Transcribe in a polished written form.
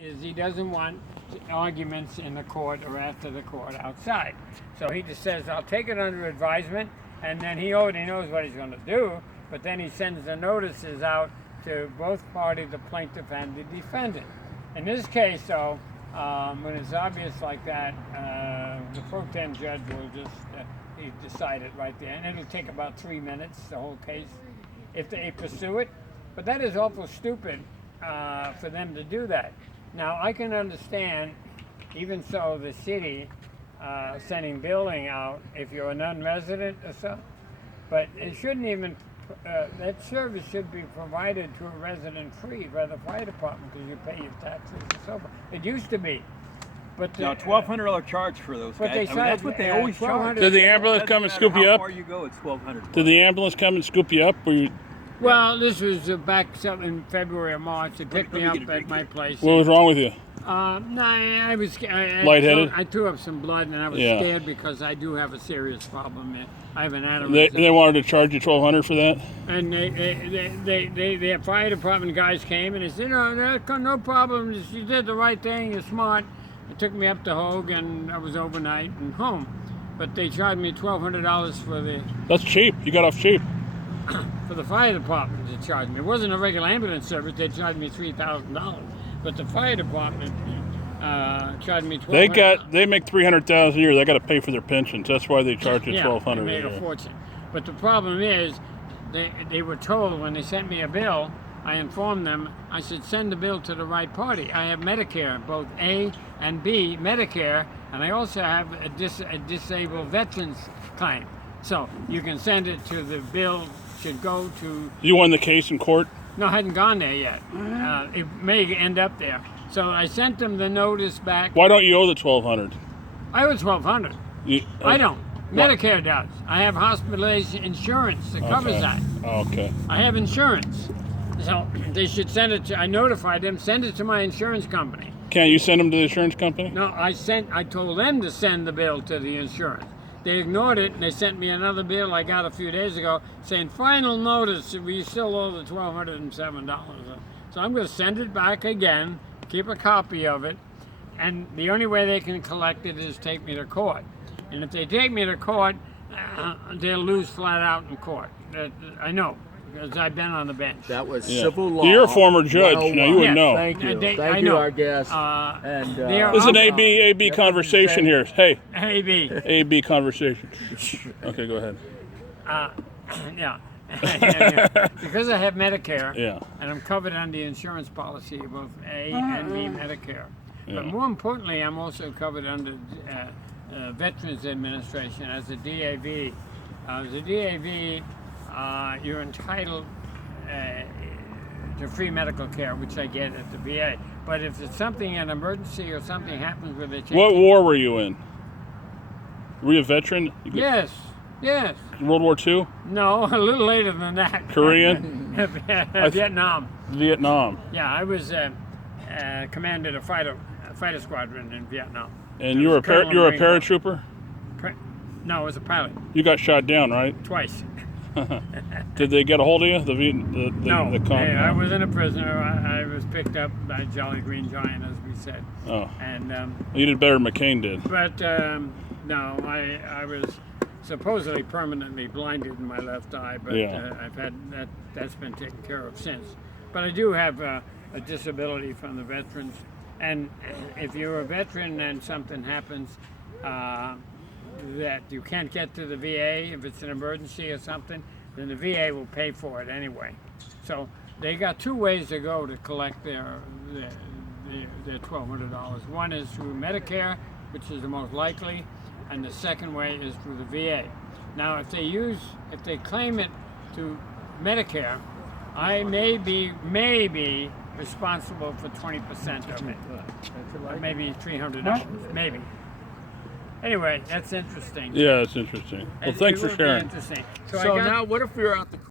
is he doesn't want arguments in the court or after the court outside. So he just says, I'll take it under advisement, and then he already knows what he's going to do, but then he sends the notices out to both parties, the plaintiff and the defendant. In this case, though, when it's obvious like that, the pro tem judge will just he decide it right there, and it'll take about 3 minutes, the whole case, if they pursue it. But that is awful stupid for them to do that. Now, I can understand, even so, the city sending billing out if you're a non-resident or so, but it shouldn't even, that service should be provided to a resident free by the fire department because you pay your taxes and so forth. It used to be. But now, $1,200 charge for those guys. That's what they always charge. Did the ambulance come and scoop you up? How far you go, it's $1,200. Did the ambulance come and scoop you up? Or you... Well, this was back in February or March. They picked me up at my place. What was wrong with you? No, I was lightheaded. I threw up some blood, and I was scared because I do have a serious problem. I have an aneurysm. They wanted to charge you $1,200 for that. And the fire department guys came and they said, no problem. You did the right thing. You're smart. They took me up to Hogue, and I was overnight and home. But they charged me $1,200 for the. That's cheap. You got off cheap. For the fire department, they charged me. It wasn't a regular ambulance service. They charged me $3,000. But the fire department charged me $1,200. They make $300,000 a year. They got to pay for their pensions. That's why they charge you $1,200 they made a fortune. But the problem is, they were told when they sent me a bill, I informed them, I said, send the bill to the right party. I have Medicare, both A and B Medicare, and I also have a disabled veterans claim. So you can send it to the bill, should go to... You won the case in court? No, I hadn't gone there yet. It may end up there. So I sent them the notice back. Why don't you owe the $1,200? I owe $1,200. I don't. Medicare does. I have hospitalization insurance that covers that. Okay. I have insurance. So they should send it to, I notified them, send it to my insurance company. Can't you send them to the insurance company? No, I told them to send the bill to the insurance. They ignored it, and they sent me another bill I got a few days ago saying, final notice, we still owe the $1,207. So I'm going to send it back again, keep a copy of it, and the only way they can collect it is take me to court. And if they take me to court, they'll lose flat out in court. I know, because I've been on the bench. That was civil law. You're a former judge. Now you would know. Thank you. Thank you, our guest. This is an AB conversation here. Hey. AB conversation. Okay, go ahead. Yeah. Because I have Medicare, and I'm covered under the insurance policy of both A and B Medicare. But more importantly, I'm also covered under Veterans Administration as a DAV. As a DAV, you're entitled to free medical care, which I get at the VA. But if it's something, an emergency or something happens with it. What war were you in? Were you a veteran? Yes. World War II? No, a little later than that. Korean? Vietnam. Vietnam. Yeah, I was commanded a fighter squadron in Vietnam. And you were a paratrooper? No, I was a pilot. You got shot down, right? Twice. Did they get a hold of you? No, I wasn't a prisoner. I was picked up by Jolly Green Giant, as we said. Oh. And you did better than McCain did. But no, I was supposedly permanently blinded in my left eye, but I've had that's been taken care of since. But I do have a disability from the veterans, and if you're a veteran and something happens that you can't get to the VA, if it's an emergency or something, then the VA will pay for it anyway. So they got two ways to go to collect their $1,200. One is through Medicare, which is the most likely, and the second way is through the VA. Now, if they claim it to Medicare, I may be responsible for 20% of it, maybe $300, maybe. Anyway, that's interesting. Yeah, it's interesting. Well, thanks for sharing. Interesting. So now, what if you're out the